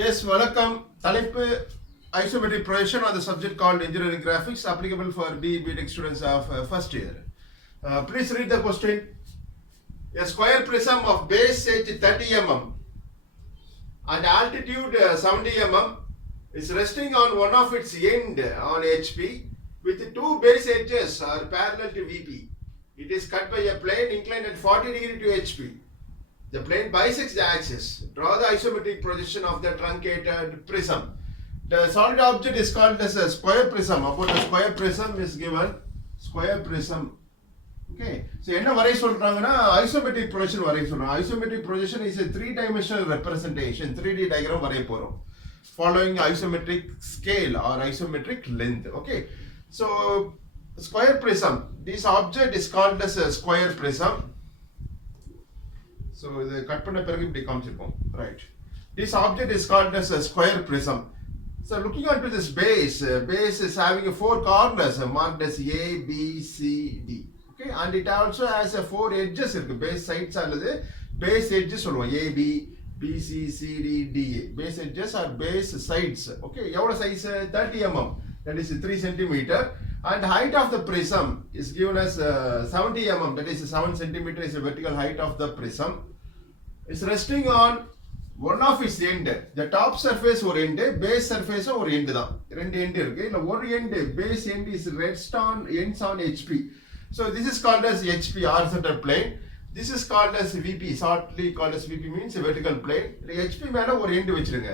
Yes, welcome. தலைப்பு isometric projection on the subject called engineering graphics applicable for BTech students of first year. Please read the question. A square prism of base edge 30 mm and altitude 70 mm is resting on one of its end on HP with two base edges are parallel to VP. It is cut by a plane inclined at 40 degree to HP. The plane bisects the axis. Draw the isometric projection of the truncated prism. The solid object is called as a square prism. About the square prism is given square prism. Okay. So என்ன வரைய சொல்றாங்கன்னா isometric projection வரைய சொல்றாங்க. Isometric projection is a three-dimensional representation. 3D diagram வரைய போறோம். Following isometric scale or isometric length. Okay. So square prism. This object is called as a square prism. So the cut பண்ண பிறகு இப்படி காமிச்சிருக்கோம். Right. This object is called as a square prism. So looking onto this base, base is having four corners marked as A, B, C, D. Okay, and it also has four edges இருக்கு. Base sides அல்லது base edges சொல்லுவோம். A, B, B, C, C, D, D. Base edges are base sides. Okay, எவ்வளவு size? 30 mm. That is 3 centimeter. And height of the prism is given as 70 mm. That is 7 centimeter is the vertical height of the prism. It's resting on one of its end. The top surface ஒரு end, base surface ஒரு end தான். ரெண்டு end இருக்கு. இல்ல ஒரு end, base end is ends on HP. So this is called as HP, horizontal plane. This is called as VP, shortly called as VP means vertical plane. HP மேல ஒரு end வச்சிருங்க.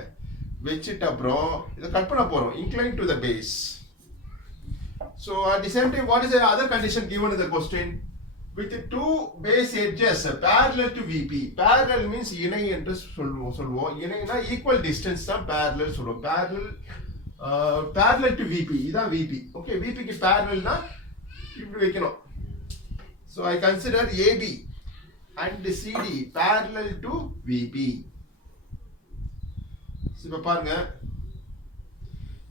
வச்சிட்ட அப்புறம் இத கட் பண்ண போறோம். Inclined to the base. So at the same time, what is the other condition given in the question? With two base edges parallel to VP. Parallel means இணை என்று சொல்லுவோம். இணைனா equal distance தான் parallel சொல்லுவோம். Parallel to VP. இதான் VP. Okay, VP க்கு parallel னா இப்படி வைக்கணும். So I consider AB and CD parallel to VP. இப்ப பாருங்க.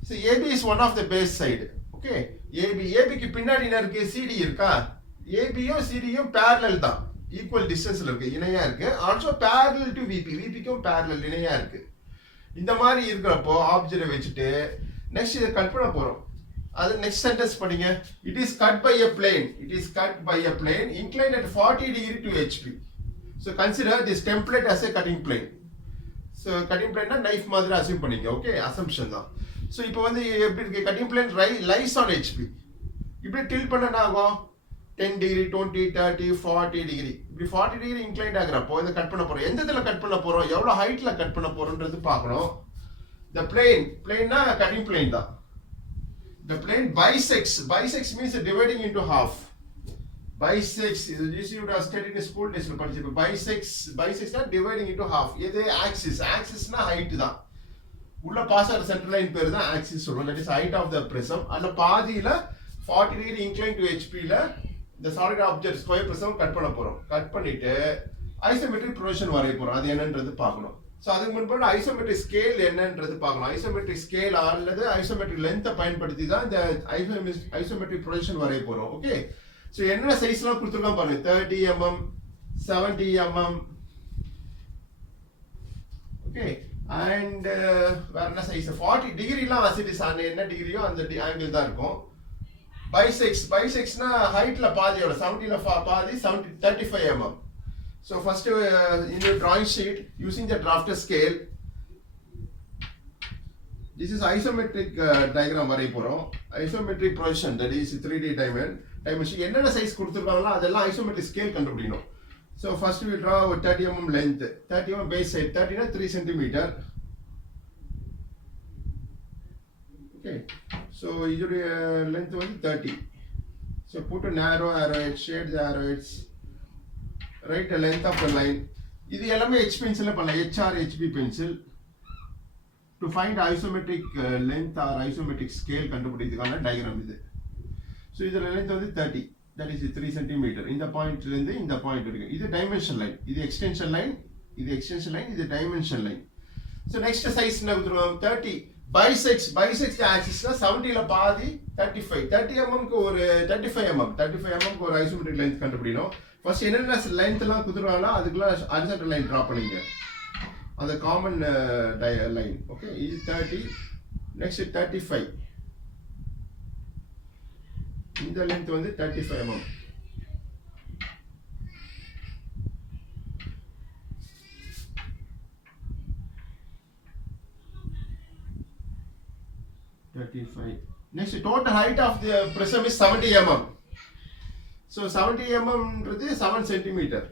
So AB is one of the base side. Okay, AB க்கு பின்னாடி என்ன இருக்கு? CD இருக்கா? ஏபியும் சிடியும் parallel தான், ஈக்குவல் டிஸ்டன்ஸ்ல இருக்கு, இணையா இருக்கு. Also parallel to VP, VPக்கும் parallel இணையா இருக்கு. இந்த மாதிரி இருக்கிறப்போ ஆப்ஜெக்ட் வச்சுட்டு நெக்ஸ்ட் இதை கட் பண்ண போறோம். அது நெக்ஸ்ட் சென்டென்ஸ் படிங்க. It is cut by a plane. It is cut by a plane inclined at 40 degree to HP. So consider this template as a cutting plane. So cutting பிளேன்னா knife மாதிரி assume பண்ணிங்க. Okay, assumption தான். So இப்போ வந்து எப்படி இருக்கு? Cutting plane lies on HP. இப்படி டில் பண்ண என்ன ஆகும்? 10 டிகிரி, 20, 30, 40 டிகிரி. இப்படி 40 டிகிரி இன்க்ளைன்ட் ஆகிறப்போ இதை கட் பண்ண போறோம். எந்த இதில் கட் பண்ண போறோம், எவ்வளோ ஹைட்ல கட் பண்ண போறோம்ன்றது பார்க்கணும். The plane cutting plane தான். The plane bisects means dividing into half. Bisects, this you would have studied in school days. Bisects are dividing into half. இது axisனா height தான். உள்ள பாஸ் ஆகிற சென்டர் லைன் பேர் தான் axis சொல்லுவோம். That is height of the prism. அந்த பாதியில 40 degree inclined to HP-ல இந்த solid object square prism cut பண்ண போறோம். கட் பண்ணிட்டு isometric projection வரைய போறோம். அது என்னன்றது பார்க்கணும். சோ அதுக்கு முன்னாடி isometric scale என்னன்றது பார்க்கணும். isometric scale அல்லது isometric length பயன்படுத்தி தான் இந்த isometric projection வரைய போறோம். ஓகே, சோ என்ன சைஸ்லாம் கொடுத்திருக்காங்க பாருங்க. 30 mm, 70 mm. ஓகே, and வேற என்ன சைஸ்? 40 டிகிரிலாம் அசிட்டிஸ் ஆன என்ன டிகிரியோ அந்த ஆங்கிள் தான் இருக்கும். bisectsனா ஹைட்ல பாதி எவ்வளவு? 70ல பாதி 35 mm. So first in your drawing sheet using the drafter scale, this is isometric diagram வரைய போறோம். Isometric projection, that is 3D dimension. என்னென்ன சைஸ் கொடுத்திருக்காங்களோ அதெல்லாம் isometric scale கண்டுபிடிக்கணும். So first we draw 30 mm length. 30 mm base side, 30 னா 3 centimeter. Okay, so your length was 30. So put a narrow arrowhead, shade the arrowheads, write the length of the line. இது எல்லாமே H pencil பண்ணலாம். HR HB pencil. To find isometric length or isometric scale கண்டுபிடிக்கிறதுக்கான diagram இது. So இதோட length வந்து 30. That is 3 centimeter. இந்த பாயிண்ட்ல இருந்து இந்த பாயிண்ட் வரைக்கும். இது டைமென்ஷன் லைன். இது எக்ஸ்டென்ஷன் லைன். இது dimension line. So next size என்ன கொடுத்துருவோம்? 30. bisects the axis னா 70ல பாதி 35. 30 mm க்கு ஒரு 35 mm க்கு ஒரு isometric length கண்டுபிடிக்கணும். ஃபர்ஸ்ட் என்னென்ன லென்த் எல்லாம் குடுறாங்களோ அதுக்குள்ள horizontal லைன் டிரா பண்ணிங்க. on the common line. Okay, இது 30. Next 35. இந்த length வந்து 35 mm. Next, total height of the prism is 70 mm. So 70 mm is 7 centimeter.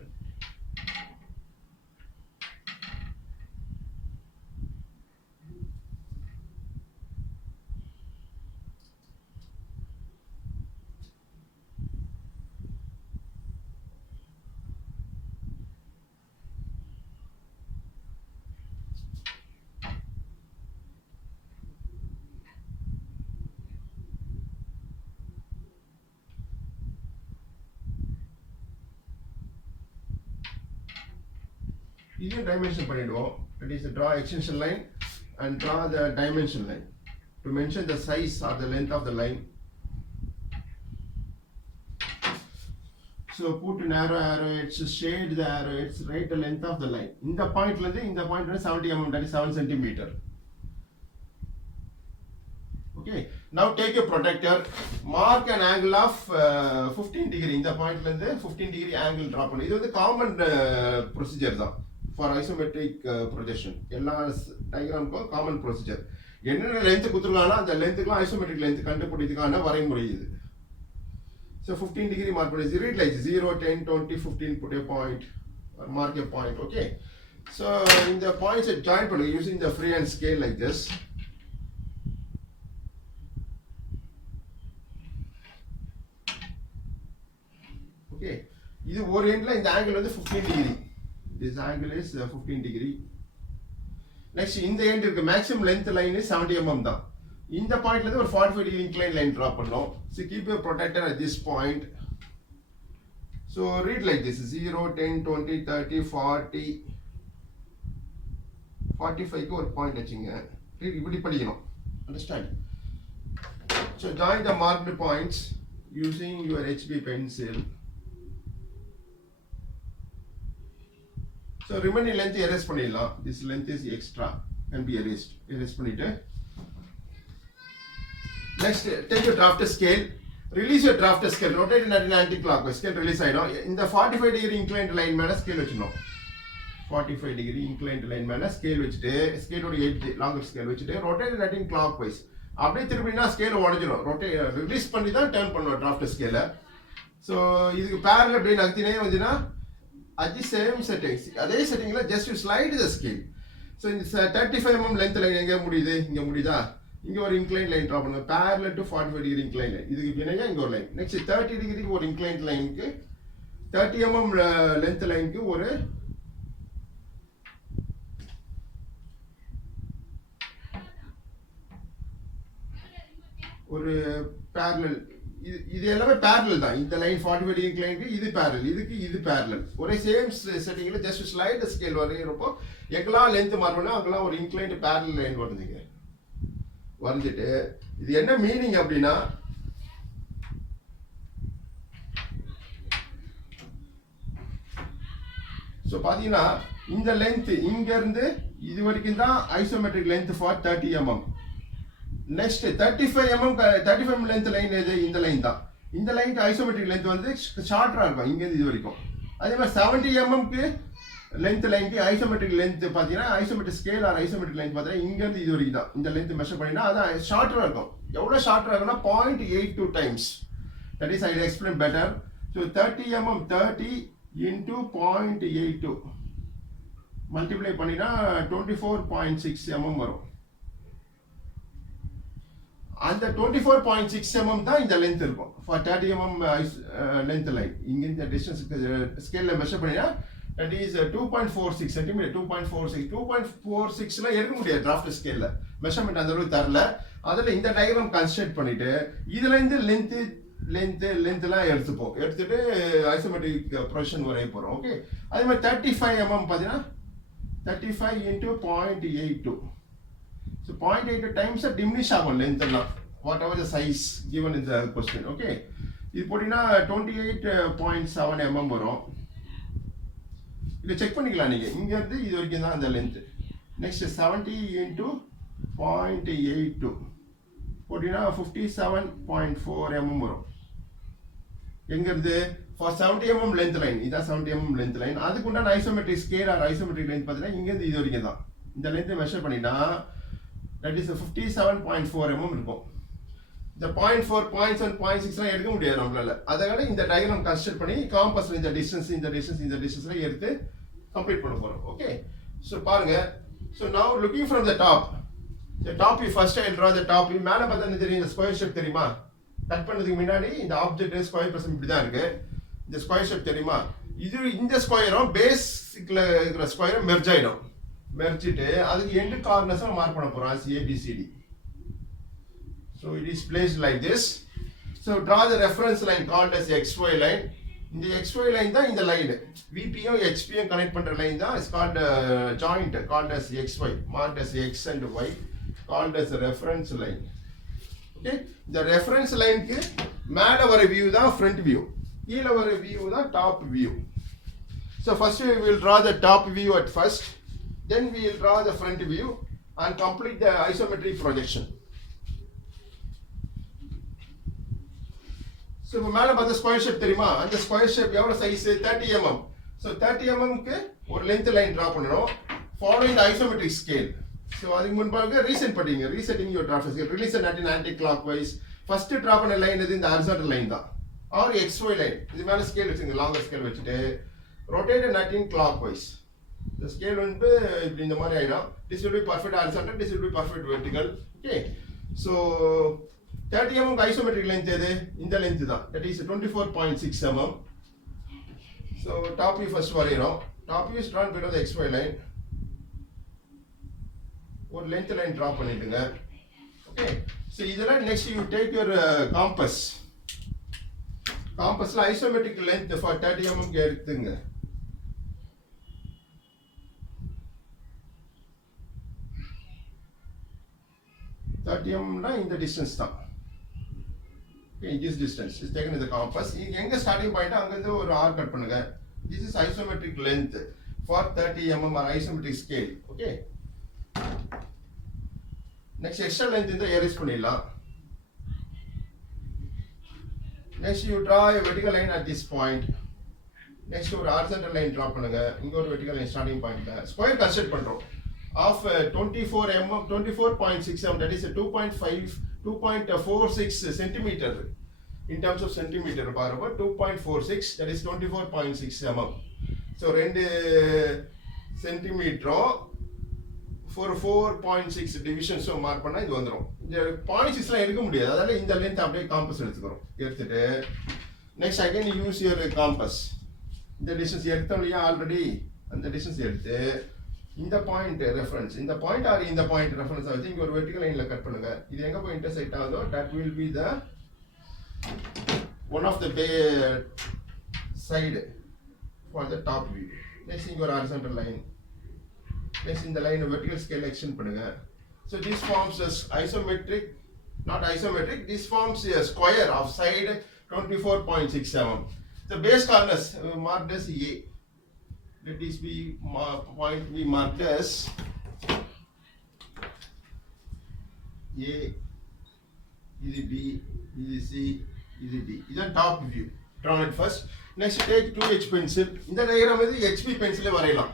Even dimension பண்ணிடுவோம். That is draw extension line and draw the dimension line to mention the size or the length of the line. So put narrow arrowheads, shade the arrowheads, write the length of the line. இந்த பாயிண்ட்ல இருந்து இந்த point வந்து 70 mm, that is 7 centimeter. Okay, now take a protractor, mark an angle of 15 degree. இந்த பாயிண்ட்ல இருந்து 15 degree angle draw பண்ணு. இது வந்து காமன் procedure தான் for isometric projection. எல்லா டயகிராமுக்கும் காமன் ப்ரொசீஜர். என்னென்ன லென்த் கொடுத்துருக்காங்களோ அந்த லென்த்துக்குலாம் ஐசோமெட்ரிக் லென்த் கண்டுபிடிக்கிறதுக்கான வரைமுறை இது. So 15 degree mark, read like 0, 10, 20, 15, put a point or mark a point. Okay, so in the points at join pannu using the freehand scale like this. Okay, இது ஒரு எண்ட்ல இந்த angle வந்து 15 degree. This angle is 15 degree. Next, இந்த end இருக்கு maximum length line is 70 mm தான். இந்த பாயிண்ட்ல இருந்து ஒரு 45 degree incline line draw பண்ணோம். So keep your protractor at this point. So read like this: 0, 10, 20, 30, 40, 45 க்கு ஒரு பாயிண்ட் வச்சிங்க. read இப்படி படிக்கணும். Understand? So join the marked points using your HB pencil. So remaining length erase பண்ணிடலாம். This length is extra, can be erased. Erase பண்ணிட்டு next take your drafter scale, release your drafter scale, rotate it at anti-clockwise. Scale release ஆயிடும். இந்த 45 degree inclined line மேல scale வச்சிடணும். 45 degree inclined line மேல scale வச்சிட்டு scale ஓட edge longer scale வச்சிட்டு rotate it at clockwise. அப்படியே திரும்பினா scale உடைஞ்சிடும். rotate release பண்ணி தான் turn பண்ணணும் drafter scale. So இதுக்கு parallel அப்படியே நகர்த்தினே வந்துனா at the same settings, அதே செட்டிங்ல just you slide the scale. So இந்த 35 mm length line எங்க முடியுது? இங்க முடியுதா? இங்க ஒரு inclined line draw பண்ணுங்க. parallel to 45 degree inclined line. இதுக்கு பின்னாடி இங்க ஒரு லைன். next 30 degree ஒரு inclined line க்கு 30 mm length line க்கு ஒரு parallel. இது எல்லாமே parallel தான். இந்த லைன் 45 degree inclined க்கு இது parallel, இதுக்கு இது parallel. ஒரே சேம் செட்டிங்ல just slide the scale வரையறப்போ எங்கலாம் லெந்த் மாறணும்னா அங்கலாம் ஒரு inclined parallel line வருதுங்க. வரைஞ்சிட்டு இது என்ன மீனிங் அப்படின்னா சோ பாத்தீங்கன்னா இந்த லெந்த் இங்க இருந்து இது வரைக்கும் தான் isometric length for 30 mm. Next 35 mm length line எது? இந்த லைன் தான். இந்த லைனுக்கு ஐசோமெட்ரிக் லெந்த் வந்து ஷார்ட்டரா இருக்கும் இங்க இருந்து இது வரைக்கும். அதே மாதிரி 70 mm க்கு லெந்த் லைனுக்கு ஐசோமெட்ரிக் லெந்த் பாத்தீங்கன்னா isometric scale R isometric length பாத்தீங்கன்னா இங்க இருந்து இது வரைக்கும் தான். இந்த லெந்த் மெஷர் பண்ணினா அது ஷார்ட்டரா இருக்கும். எவ்வளவு ஷார்ட்டரா இருக்கும்னா 0.82 times. That is I will explain better. So 30 mm 30 into 0.82 multiply பண்ணினா 24.6 mm வரும். அந்த 24.6 mm தான் இந்த லெந்த் இருக்கும் for 30 mm length line. இங்க இந்த டிஸ்டன்ஸ் ஸ்கேல்ல மெஷர் பண்ணினா that is 2.46 cm. 2.46 ல எடுக்க முடியாது டிராஃப்ட் ஸ்கேல்ல. மெஷர்மென்ட் அந்த அளவுக்கு தரல. அதுல இந்த டயகிராம் கன்ஸ்ட்ரக்ட் பண்ணிட்டு இதுல இருந்து லெந்த் எல்லாம் எடுத்துட்டு ஐசோமெட்ரிக் ப்ரொஜெக்ஷன் வரைய போறோம். ஓகே, அதே மாதிரி 35 mm பாத்தீங்கன்னா 35 into 0.82. So 0.82 times diminish ஆகும் லெந்த் எல்லாம் whatever the size given in the question. Okay, இது போடினா 28.7 mm வரும். இதை செக் பண்ணிக்கலாம் நீங்கள். இங்கேருந்து இது வரைக்கும் தான் அந்த லென்த்து. நெக்ஸ்ட் 70 into 0.82 போட்டிங்கன்னா 57.4 mm வரும். எங்கேருந்து ஃபார் 70 mm லென்த் லைன், இதான் 70 mm லென்த் லைன். அதுக்கு உண்டான isometric scale R isometric length பார்த்தீங்கன்னா இங்கேருந்து இது வரைக்கும் தான். இந்த லென்த்தை மெஷர் பண்ணினா தட் இஸ் 57.4 mm இருக்கும். இந்த 0.4, 0.7, 0.6 எடுக்க முடியாது நம்மளால. அதனால இந்த டயக்ராம் கன்ஸ்ட்ரக்ட் பண்ணி காம்பஸ்ல இந்த டிஸ்டன்ஸ்லாம் எடுத்து கம்ப்ளீட் பண்ண போறோம். ஓகே, ஸோ பாருங்க. So now looking from the top, first I draw the top. மேலே பார்த்தா என்ன தெரியும்? இந்த ஸ்கொயர் ஷேப் தெரியுமா? கட் பண்ணதுக்கு முன்னாடி இந்த ஆப்ஜெக்ட் ஸ்கொயர் பிரசம் இப்படி தான் இருக்கு. இந்த ஸ்கொயர் ஷேப் தெரியுமா? இது இந்த ஸ்கொயரும் பேசிக்ல இருக்கிற ஸ்கொயரும் மெர்ஜ் ஆயிடும். மெர்ஜிட்டு அதுக்கு எண்டு கார்னர்ஸை மார்க் பண்ண போறோம் as ABCD. So it is placed like this. So draw the reference line called as XY line. இந்த XY line தான் இந்த லைன். VP-யும் HP-யும் கனெக்ட் பண்ற லைன் தான் is called joint called as XY, marked as X and Y, called as a reference line. Okay, இந்த reference லைனுக்கு மேல வர view தான் front view, கீழ வர வியூ தான் top view. So first we will draw the top view at first, then we will draw the front view and complete the isometric projection. So இப்போ மேலே பார்த்த ஸ்கொயர் ஷேப் தெரியுமா? அந்த square shape எவ்வளோ size? 30 mm. So 30 mm-க்கு ஒரு length line draw பண்ணணும் following the isometric scale. So அதுக்கு முன்பாக ரீசெட் பண்ணிங்க. Resetting your drafter scale. Release at anticlockwise. First draw பண்ண லைன் இது இந்த ஹாரிசான்டல் லைன் தான், ஆர் XY லைன். இது மேலே ஸ்கேல் வச்சுங்க, லாங்கர் ஸ்கேல் வச்சுட்டு ரொட்டேட் அட் கிளாக் வைஸ். இந்த ஸ்கேல் வந்து இப்படி இந்த மாதிரி ஆகிடும். This will be perfect horizontal, this will be perfect vertical. Okay, so 30 mm isometric length எது? இந்த length தான், that is 24.6 mm. So top view first வரையறோம். Top view is drawn below the XY line. ஒரு length line draw பண்ணிடுங்க. Okay, so இதெல்லாம் next you take your compass. Compassல isometric length for 30 mm க்கு எடுத்துங்க. இந்த distance தான். Okay, this distance is taken in the compass. எங்க starting point அங்கிருந்து ஒரு ஆர் கட் பண்ணுங்க. This is isometric length for 30 mm or isometric scale. Okay, next extra length இந்த erase பண்ணிடலாம். Next you draw a vertical line at this point. Next ஒரு horizontal line draw பண்ணுங்க. இங்க ஒரு vertical line starting பாயிண்ட்ல square construct பண்றோம் of 24 mm, 24.6 mm, that is 2.46 centimeter. In terms of centimeter, 2.46, that is 24.6 mm. So 2 centimeter for 4.6 divisions mark பண்ணா இது வந்துரும். இந்த 0.6லாம் எடுக்க முடியாது, அதனால இந்த லென்த் அப்படியே காம்பஸ் எடுத்துக்கிறோம். எடுத்துட்டு next again use your compass. இந்த டிஸ்டன்ஸ் எடுத்தோம் இல்லையா ஆல்ரெடி, அந்த டிஸ்டன்ஸ் எடுத்து இந்த பாயிண்ட் ரெஃபரன்ஸ், இந்த பாயிண்ட் ஆர் இந்த பாயிண்ட் ரெஃபரன்ஸ் வச்சு இங்க ஒரு வெர்டிகல் லைன்ல கட் பண்ணுங்க. இது எங்க போய் இன்டர்செக்ட் ஆகுதோ that will be the one of the side for the top view. Next இங்க ஒரு horizontal line. Next இந்த லைன் vertical scale extend பண்ணுங்க. So this forms a isometric, not isometric, this forms a square of side 24.6 mm. The base corners marked as A. Let this be point we marked as A, this is B, this is C, this is D. This is top view. Draw it first. Next take 2H pencil. In the diagram with HB pencil வரையலாம்.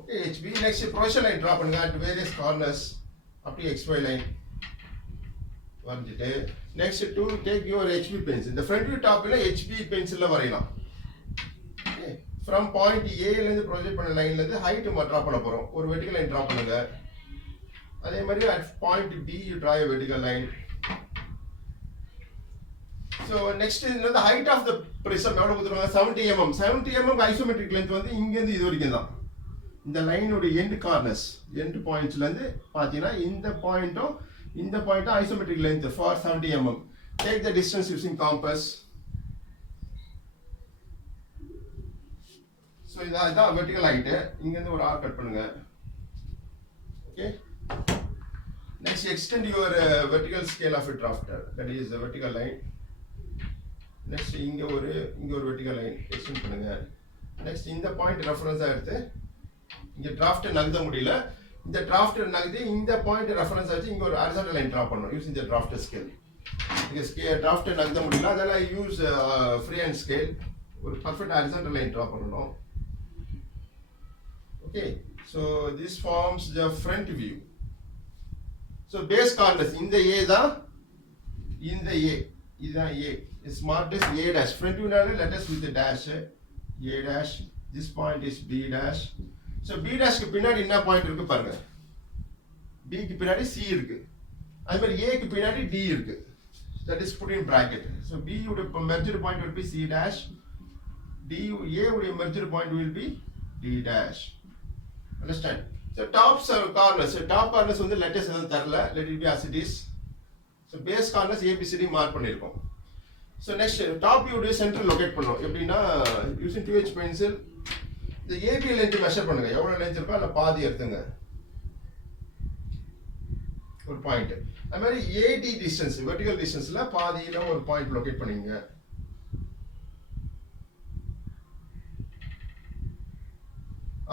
Okay, HB. Next projection line draw பண்ணுங்க at various corners up to XY line. வரைஞ்சிட்டு next to take your HB pencil. The front view top ல HB pencil வரையலாம். Okay. From point A ல இருந்து project பண்ண லைன்ல இருந்து ஹைட் டிரா பண்ண போறோம். ஒரு வெர்டிகல் லைன் டிரா பண்ணுங்க. அதே மாதிரி at point B you draw a vertical line. So next is the height of the prism எவ்வளவு கொடுத்துருவாங்க? 70 mm. 70 mm ஐசோமெட்ரிக் லென்த் வந்து இங்க இருந்து இது வரைக்கும் தான். இந்த லைனோட எண்ட் கார்னர்ஸ், எண்ட் பாயிண்ட்ஸ்ல இருந்து பாத்தீங்கன்னா இந்த பாயிண்ட்டும் இந்த பாயிண்ட்டும் isometric length for 70 mm. Take the distance using compass. So இதான் வெர்டிகல் ஹைட். இங்க இருந்து ஒரு ஆர் கட் பண்ணுங்க. Okay, next extend your vertical scale of a drafter, that is the vertical line. Next இங்க ஒரு vertical line extend பண்ணுங்க. next இந்த point ரெஃபரன்ஸா எடுத்து இங்க டிராஃப்ட் நகர்த்த முடியல இந்த டிராஃப்ட் நகர்த்தி இந்த பாயிண்ட் ரெஃபரன்ஸ் ஆச்சு இங்க ஒரு ஹாரிசான்டல் லைன் டிரா பண்ணனும் யூசிங் தி டிராஃப்ட் ஸ்கேல் இங்க டிராஃப்ட் நகர்த்த முடியல அதனால ஐ யூஸ் ஃப்ரீ ஹேண்ட் ஸ்கேல் ஒரு பெர்ஃபெக்ட் ஹாரிசான்டல் லைன் டிரா பண்ணனும் okay so this forms the front view so base corners இந்த a தான் இந்த a இதுதான் a is marked as a dash front view நால let us with the dash a dash this point is b dash so b dash க்கு பின்னாடி என்ன point இருக்கு பாருங்க b க்கு பின்னாடி c இருக்கு அதே மாதிரி a க்கு பின்னாடி d இருக்கு that is put in bracket so b உடைய merged point will be c dash d a உடைய merged point will be d dash understand so top corners வந்து letters எதுவும் தரல let it be as it is so base corners abcd mark பண்ணிருக்கோம் so next top view உடைய centre locate பண்ணோம் எப்படின்னா using 2h pencil இந்த ab length measure பண்ணுங்க எவ்வளவு லென்த் இருக்கோ அதுல பாதி எடுத்துங்க ஒரு பாயிண்ட் அதே மாதிரி AD distance vertical distanceல பாதியில ஒரு பாயிண்ட் லொகேட் பண்ணீங்க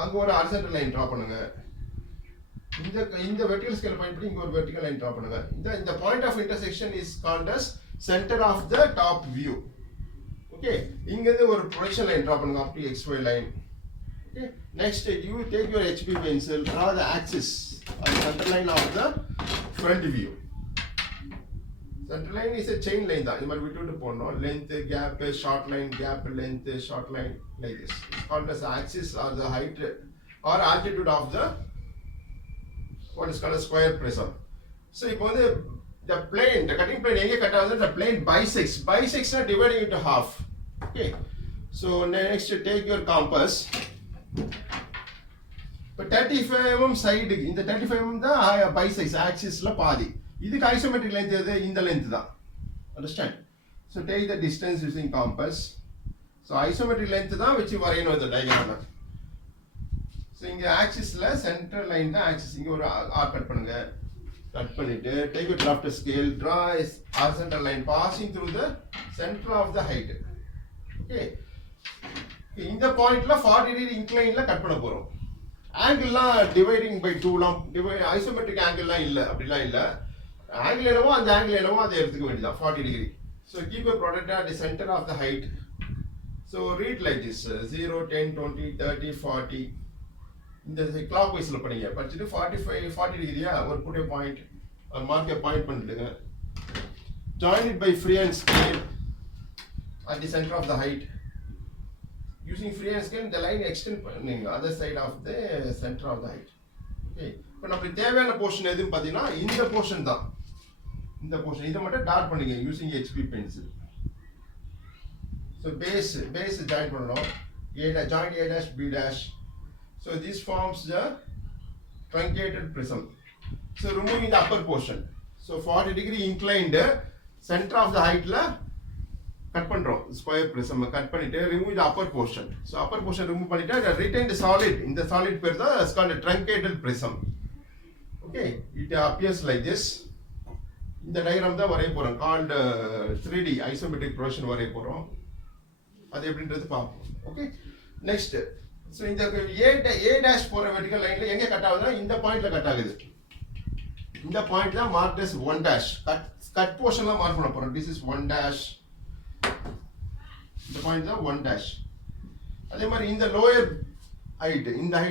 அங்க ஒரு ஹாரிசான்டல் லைன் டிரா பண்ணுங்க இந்த vertical scale பாயிண்ட் பண்ணி இங்க ஒரு vertical லைன் டிரா பண்ணுங்க இந்த point of intersection is called as center of the top view okay இங்க இருந்து ஒரு projection line டிரா பண்ணுங்க up to xy line okay next you take your HB pencil draw the axis or center line of the front view center line is a chain line தான் இது மாதிரி விட்டுட்டு போறோம் length gap short line gap length short line like this it's called as axis or the height or altitude of the what is called a square prism so இப்போ வந்து the plane the cutting plane எங்க cut ஆகுது the plane bisects are dividing into half okay so next take your compass இப்போ 35 mm side இந்த 35 mm தான் bisects axisல பாதி இதுக்கு isometric length எது இந்த length தான் understand so take the distance using compass so isometric length தான் வெச்சு வரையணும் இந்த diagram so இங்க axisல center line தான் axis இங்க ஒரு arc கட் பண்ணுங்க கட் பண்ணிட்டு take a drafter scale draw a horizontal line passing through the center of the height okay இந்த பாயிண்ட்ல 40 degree inclineல கட் பண்ண போறோம் ஆங்கிள்லாம் டிவைடிங் பை 2 லாம் ஐசோமெட்ரிக் ஆங்கிள்லாம் இல்ல அப்படிலாம் இல்ல ஆங்கிள் என்னவோ அந்த ஆங்கிள் என்னவோ அதை எடுத்துக்க வேண்டியதா 40 degree so keep a product at the center of the height so read like this 0 10 20 30 40 இந்த clockwise ல படிங்க படிச்சிட்டு 40 டிகிரியா ஒரு put a point or mark a point பண்ணிடுங்க join it by free hand scale at the center of the height using free hand scale the line extend பண்ணுங்க other side of the center of the height okay இப்போ நமக்கு தேவையான portion எதுன்னு பாத்தீங்கன்னா இந்த portion தான் இந்த போர்ஷன் இத மட்டும் டாட் பண்ணுங்க using HB pencil so base join பண்ணனும் join A dash B dash so this forms the truncated prism so removing the upper portion so 40 degree inclined center of the height la cut பண்றோம் square prism cut பண்ணிட்டு remove தி Appar portion so Appar portion remove பண்ணிட்டு retain தி solid இந்த solid பேர் தான் it's called truncated prism okay it appears like this இந்த diagram தான் வரைய போறோம் கால்ட் 3D ஐசோமெட்ரிக் ப்ரொஜெக்ஷன் வரைய போறோம் அது எப்படின்றது பாப்போம் ஓகே நெக்ஸ்ட் சோ இந்த A டாஷ் போற வெர்டிகல் லைன்ல எங்க கட் ஆகுதுன்னா இந்த பாயிண்ட்ல கட் ஆகுது இந்த பாயிண்ட் தான் மார்க்ட் as 1 dash கட் போர்ஷன்ல மார்க் பண்ண போறோம் this is 1 dash the point is 1 dash அதே மாதிரி இந்த lower height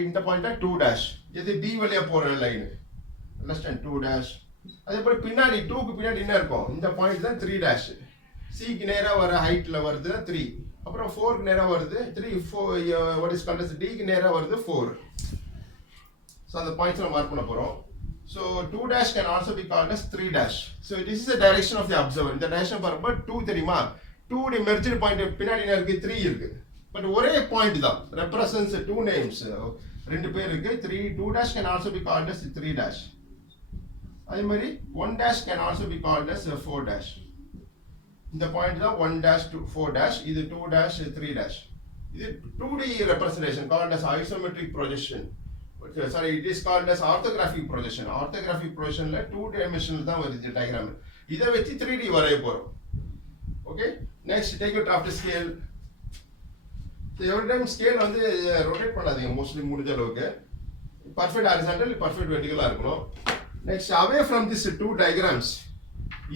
இந்த point 2 dash இது D வழியா போற லைன் understand 2 dash அதே மாதிரி பின்னாடி 2 க்கு பின்னாடி என்ன இருக்கும் இந்த பாயிண்ட் தான் 3 dash C க்கு நேரா வர ஹைட்ல வருது 3 அப்புறம் 4 க்கு நேரா வருது 3 4 what is called as D க்கு நேரா வருது 4 so அந்த பாயிண்ட்ஸ்ல மார்க் பண்ண போறோம் so 2 dash can also be called as 3 dash so this is the direction of the observer இந்த டைரக்ஷன் பாருங்க 2 தெரியுமா 2 டி மெர்ஜ்ட் பாயிண்ட் பின்னாடி என்ன இருக்கு 3 இருக்கு பட் ஒரே பாயிண்ட் தான் ரெப்ரசன்ட்ஸ் 2 நேம்ஸ் ரெண்டு பேர் இருக்கு 2 dash can also be called as 3 dash அதே மாதிரி 1 dash can also be called as 4 dash இந்த பாயிண்ட் தான் 1 dash to 4 dash இது 2 dash 3 dash இது 2D representation called as isometric projection sorry it is called as orthographic projection ல 2 dimensional தான் வருது diagram இத வெச்சு 3D வரைய போறோம் okay next take your drafter scale So every time scale வந்து rotate பண்ணாதீங்க mostly முடிஞ்ச அளவுக்கு. Perfect horizontal, perfect vertical இருக்கணும். Next, away from these two diagrams,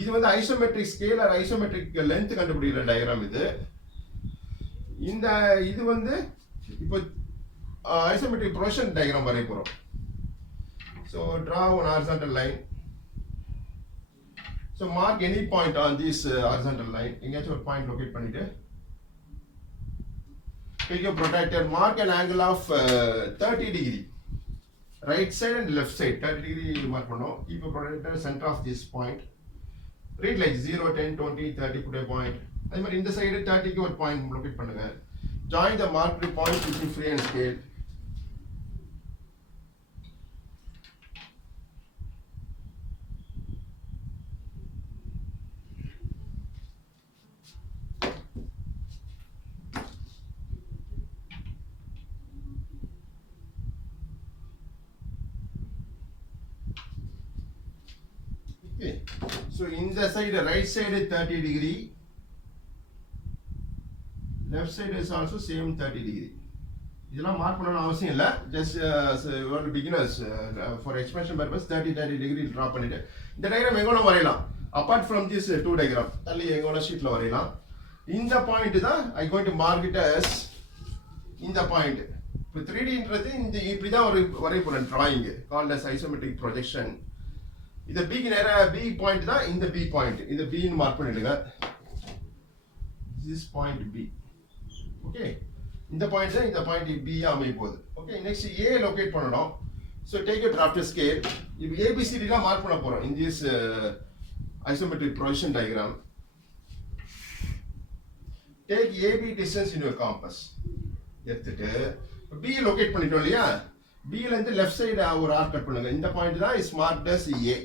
இது வந்து isometric scale or isometric length கண்டுபிடிக்கிற diagram இது. இந்த இது வந்து இப்போ isometric projection diagram வரைய போறோம். So draw one horizontal line. So mark any point on this horizontal line. எங்கேயாச்சும் ஒரு பாயிண்ட் லொகேட் பண்ணிட்டு take your protractor, mark an angle of 30 degree. Right side and left side 30 degree mark பண்ணோம். Keep your protractor center of this point. Read like 0, 10, 20, 30 put a point. அதே மாதிரி இந்த side 30 க்கு ஒரு point locate பண்ணுங்க. Join the marked point between free and scale. Okay. So in the side, right side is 30 degree. Left side is also same 30 degree. இதெல்லாம் mark பண்ணணும் அவசியம் இல்லை. ஜஸ்ட் ஒரு beginners for expression purpose 30 degree draw பண்ணிட்டு இந்த diagram எங்கோனா வரையலாம். Apart from this two diagram தள்ளி எங்கோனா ஷீட்டில் வரையலாம். இந்த பாயிண்ட் தான் I going to mark it as இந்த பாயிண்ட். இப்போ 3Dன்றது இந்த இப்படி தான் ஒரு வரைய போகிறேன் drawing called as isometric projection. இந்த பிக்கு நேராக பி பாயிண்ட் தான் இந்த பி பாயிண்ட். இந்த பின்னு மார்க் பண்ணிடுங்க. This point B. ஓகே, இந்த பாயிண்ட் தான் இந்த பாயிண்ட் பி அமைய போகுது. ஓகே, நெக்ஸ்ட் ஏ லொகேட் பண்ணணும். So take you drafter scale. இப்போ ஏபிசிடிலாம் மார்க் பண்ண போகிறோம் in this isometric projection diagram. Take A B distance in your compass. எடுத்துட்டு பி லொகேட் பண்ணிட்டோம் இல்லையா, பிலேருந்து லெஃப்ட் சைடு ஒரு ஆர்க் கட் பண்ணுங்க. இந்த பாயிண்ட் தான் இஸ் மார்க்ட் அஸ் ஏ.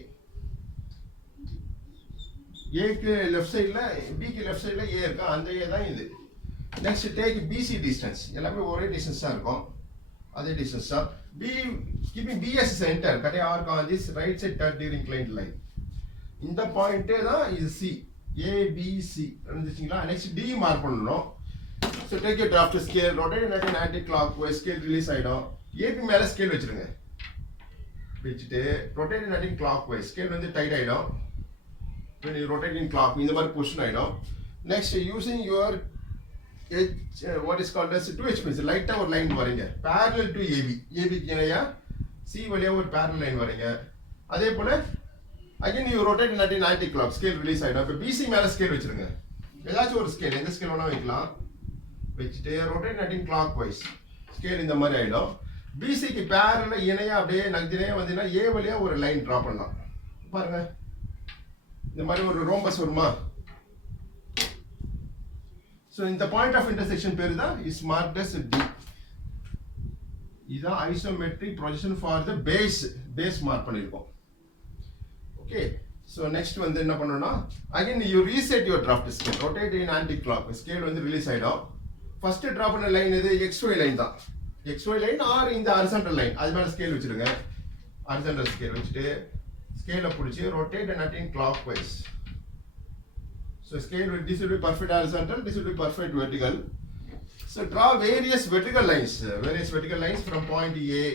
ஏக்கு லெஃப்ட் சைடில் பிக்கு லெஃப்ட் சைடில் ஏ இருக்கா, அந்த ஏ தான் இது. Next take B C distance. எல்லாமே ஒரே டிஸ்டன்ஸ் தான் இருக்கும், அதே டிஸ்டன்ஸ் தான். B keeping B as center, cut a arc on this right side 30 degree inclined line. இந்த பாயிண்டே தான் இது சி, ஏபிசி இருந்துச்சுங்களா. நெக்ஸ்ட் டி மார்க் பண்ணணும். So take you draft scale, rotate 90 clockwise, scale release ஆகிடும். ஏபி மேலே scale வச்சுருங்க. வச்சுட்டு ரொட்டேட் 90 clockwise, ஸ்கேல் வந்து டைட் ஆகிடும். ரொட்டேட் இன் கிளாக் இந்த மாதிரி பொசிஷன் ஆகிடும். Next using your what is called as 2H pencil, லைட்டாக ஒரு லைன் வரீங்க parallel to AB. ஏபிக்கு இணையா சி வழியாக ஒரு parallel லைன் வரீங்க. அதே போல் again you rotate 90 clock, scale release ஆகிடும். இப்போ பிசி மேலே ஸ்கேல் வச்சுருங்க. ஏதாச்சும் ஒரு ஸ்கேல், எந்த ஸ்கேல் வேணால் வைக்கலாம். வச்சுட்டு ரொட்டேட் 90 clockwise, ஸ்கேல் இந்த மாதிரி ஆகிடும். பிசிக்கு பேரலில் இணையாக அப்படியே நகர்த்தினே வந்தீங்கன்னா ஏ வழியாக ஒரு லைன் ட்ரா பண்ணலாம். பாருங்க, இந்த மாதிரி ஒரு ரோம்பஸ் வருமா. ஸோ இந்த பாயிண்ட் ஆஃப் இன்டர்செக்ஷன் பேர் தான் இஸ் மார்க்ட் அஸ் டி. இதுதான் isometric projection for the base mark பண்ணியிருக்கோம். ஓகே, ஸோ நெக்ஸ்ட் வந்து என்ன பண்ணணும்னா again you reset your draft scale, rotate in anticlockwise. Scale வந்து ரிலீஸ் ஆகிடும். ஃபர்ஸ்ட் ட்ரா பண்ண லைன் எது, எக்ஸ்ஒய் லைன் தான். எக்ஸ்ஒய் லைன் ஆர் இந்த ஹாரிசான்டல் லைன், அது மேலே ஸ்கேல் வச்சுருங்க. ஹாரிசான்டல் ஸ்கேல் வச்சுட்டு ஸ்கேலை பிடிச்சி rotate 90 clockwise. So scale will, this will be perfect horizontal, this will be perfect vertical. So draw various vertical lines from point A.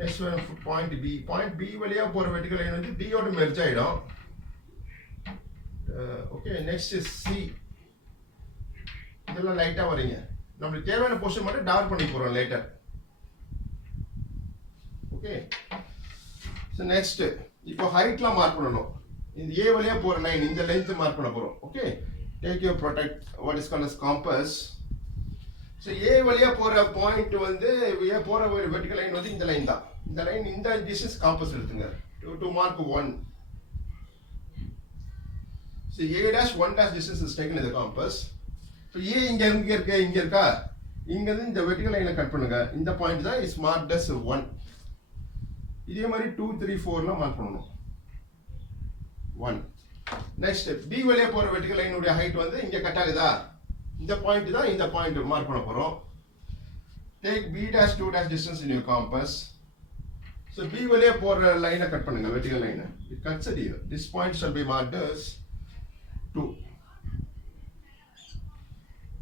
Next one point B. Point B வழியா போற vertical line வந்து D ஓட merge ஆயிடும். Okay, next is C. இதெல்லாம் லைட்டா வரீங்க. நமக்கு தேவையான பொசிஷன் மட்டும் டார்க் பண்ணி போறோம் லேட்டர். ஓகே, ஸோ நெக்ஸ்ட் இப்போ ஹைட்லாம் மார்க் பண்ணணும். இந்த ஏ வழியா போற லைன், இந்த லென்த் மார்க் பண்ண போறோம். Okay, take you protect what is called as compass. So A வழியா போற பாயிண்ட் வந்து ஏ போற ஒரு வெர்டிகல் லைன் வந்து இந்த லைன் தான். இந்த லைன் இந்த டிஸ்டன்ஸ் காம்பஸ் எடுத்துங்க to mark 1. So A dash 1 dash distance is taken in the compass. இப்போ ஏ இங்க இருக்கா, இங்க இருந்து இந்த வெர்டிகல் லைனை கட் பண்ணுங்க. இந்த பாயிண்ட் தான் இஸ் மார்க்ட் அஸ் 1. இதே மாதிரி 2, 3, 4லாம் மார்க் பண்ணணும். 1. நெக்ஸ்ட் பி வழியா போற வெர்டிகல் லைனுடைய ஹைட் வந்து இங்க கட் ஆகுதா, இந்த பாயிண்ட் தான் இந்த பாயிண்ட் மார்க் பண்ண போறோம். Take B dash 2 dash distance in your compass. So B வழியா போற லைனை கட் பண்ணுங்க, வெர்டிகல் லைனை. It cuts it here. This point shall be marked as 2.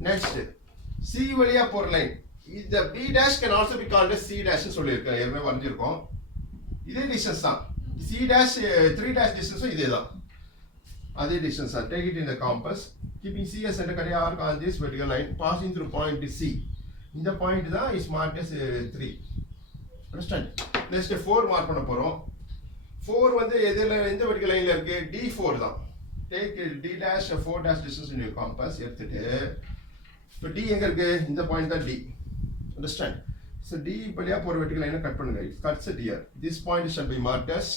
Next C வழியா போற லைன் இந்த B dash can also be called as C dash னு சொல்லியிருக்கேன் ஏற்கனவே வரைஞ்சிருக்கோம் இதே டிஸ்டன்ஸ் தான் C dash 3 dash டிஸ்டன்ஸும் இதே தான் அதே டிஸ்டன்ஸ் தான் take it in the compass keeping C as center carry arc on this vertical line passing through point C இந்த பாயிண்ட் தான் is marked as 3 understand next 4 mark பண்ண போறோம் 4 வந்து எந்த vertical lineல இருக்கு D4 தான் take D dash 4 dash distance in your compass எடுத்துட்டு இப்போ D எங்க இருக்கு இந்த பாயிண்ட் தான் D understand so D வழியா போற vertical line கட் பண்ணுங்க it cuts it here this point shall be marked as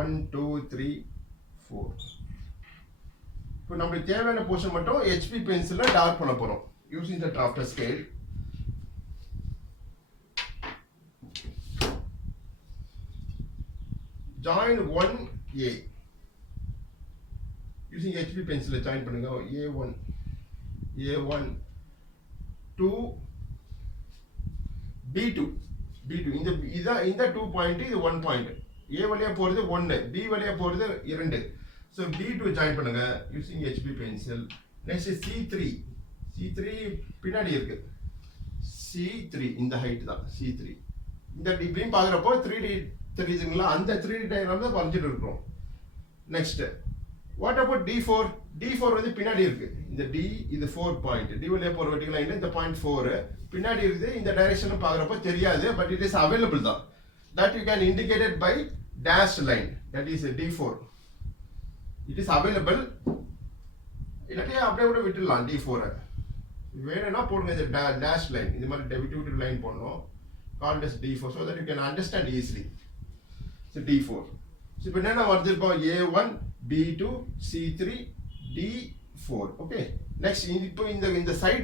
1 2 3 4 இப்போ நமக்கு தேவையான போர்ஷன் மட்டும் HP பென்சில்ல டார்க் பண்ண போறோம் using the drafter scale join 1A using HP pencil join பண்ணுங்க A1 2 B2 இந்த 2 பாயிண்ட் இது 1 பாயிண்ட் A வழியா போறது 1 B வழியா போறது 2 so B2 ஜாயின் பண்ணுங்க using HP pencil next C3 பின்னாடி இருக்கு C3 இந்த ஹைட் தான் C3 இந்த இப்படியும் பார்க்குறப்போ 3D தெரியுதுங்களா அந்த 3D டயக்ராம் தான் வரைஞ்சிட்டு இருக்கோம் நெக்ஸ்ட் வாட் அபவுட் D4 வந்து பின்னாடி இருக்கு இந்த D இது 4 பாயிண்ட் D வழியா போற வெர்டிகல் லைன் இந்த பாயிண்ட் 4 பின்னாடி இருக்குது இந்த டைரக்ஷன் பார்க்குறப்போ தெரியாது பட் இட் இஸ் அவைலபிள் தான் that you can indicate it by dash line that is D4 it is available இல்லாட்டி அப்படியே கூட விட்டுடலாம் D4 வேணும்னா போடுங்க இந்த dash line இது மாதிரி டெபியூட்டிவ் லைன் போடணும் called as D4 so that you can understand easily so D4 so இப்போ என்ன வரைஞ்சிருக்கோம் A1 B2 C3 D4 okay next இப்போ இந்த சைடு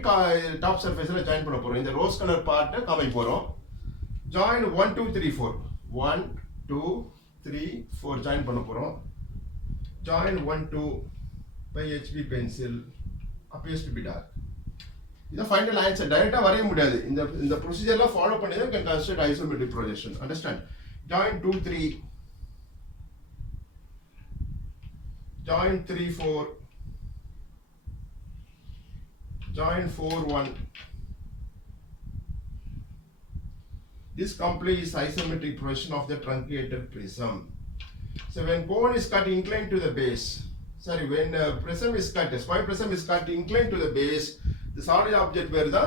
டாப் சர்ஃபேஸ்ல ஜாயின் பண்ண போறோம் இந்த ரோஸ் கலர் பார்ட்ட காமிக்க போறோம் join 1 2 3 4 1 2 3 4 ஜாயின் பண்ண போறோம் join 1 2 by HP pencil appears to be dark இது ஃபைனல் ஆன்சர் டைரக்டா வரைய முடியாது இந்த ப்ரொசீஜர்ல ஃபாலோ பண்ணி தான் can construct isometric projection understand join 2 3 join 3 4 join 4 1 this completes isometric projection of the truncated prism so when cone is cut inclined to the base when prism is cut square prism is cut inclined to the base the solid object where the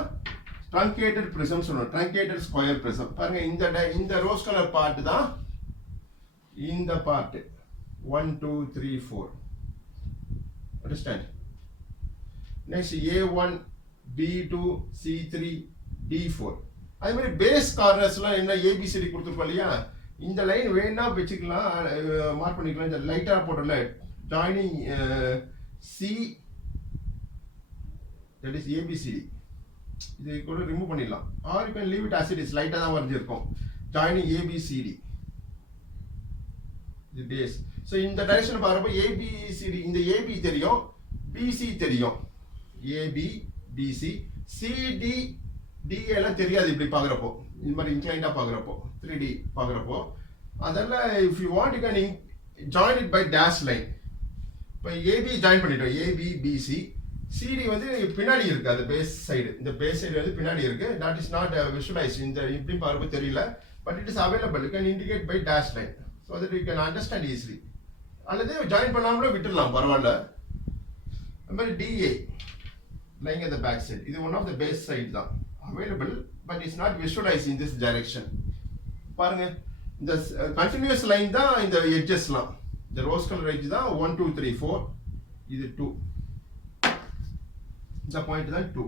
truncated prism truncated square prism பாருங்க இந்த rose colour part தான் இந்த part 1 2 3 4 understand next A1 B2 C3 D4 அதே மாதிரி base கார்னர்ஸ்லாம் என்ன ABCD கொடுத்துருப்போம் இல்லையா இந்த லைன் வேணா வச்சுக்கலாம் மார்க் பண்ணிக்கலாம் இந்த லைட்டா போட்டல joining C that is ABCD இதை கூட ரிமூவ் பண்ணிடலாம் or you can leave it as it is லைட்டா தான் வரைஞ்சிருக்கும் joining ABCD the base so இந்த டைரக்ஷன் பாருங்க ABCD இந்த AB தெரியும் BC தெரியும் AB BC CD D எல்லாம் தெரியாது இப்படி பார்க்குறப்போ இந்த மாதிரி இன்க்ளைண்டா பார்க்குறப்போ 3D பார்க்குறப்போ அதெல்லாம் if you want you can join it by dash line இப்போ AB ஜாயின் பண்ணிட்டோம் AB BC CD வந்து பின்னாடி இருக்கு அது பேஸ் சைடு இந்த பேஸ் சைடு வந்து பின்னாடி இருக்கு that is not visualized இந்த இப்படி பார்க்குறப்போ தெரியல but it is available you can indicate by dash line so that you can understand easily அல்லது ஜாயின் பண்ணாமலே விட்டுடலாம் பரவாயில்ல அந்த மாதிரி DA lying at the back side இது one of the base side தான் available but it's not visualized in this direction பாருங்க இந்த continuous line தான் இந்த edgesலாம் இந்த rose color edge தான் 1 2 3 4 இது 2 இந்த பாயிண்ட் தான் 2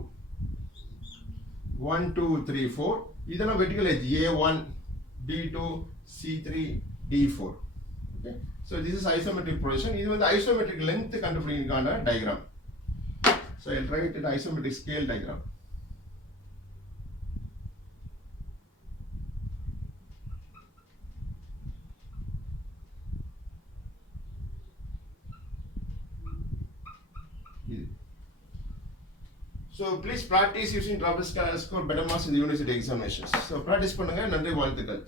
1 2 3 4 இதெல்லாம் vertical edge A1 B2 C3 D4 okay so this is isometric projection இது வந்து isometric length கண்டுபிடிக்கிறதுக்கான diagram so I'll write an isometric scale diagram so please practice using drafter scale score better marks in the university examinations so practice பண்ணுங்க நன்றி வாழ்த்துக்கள்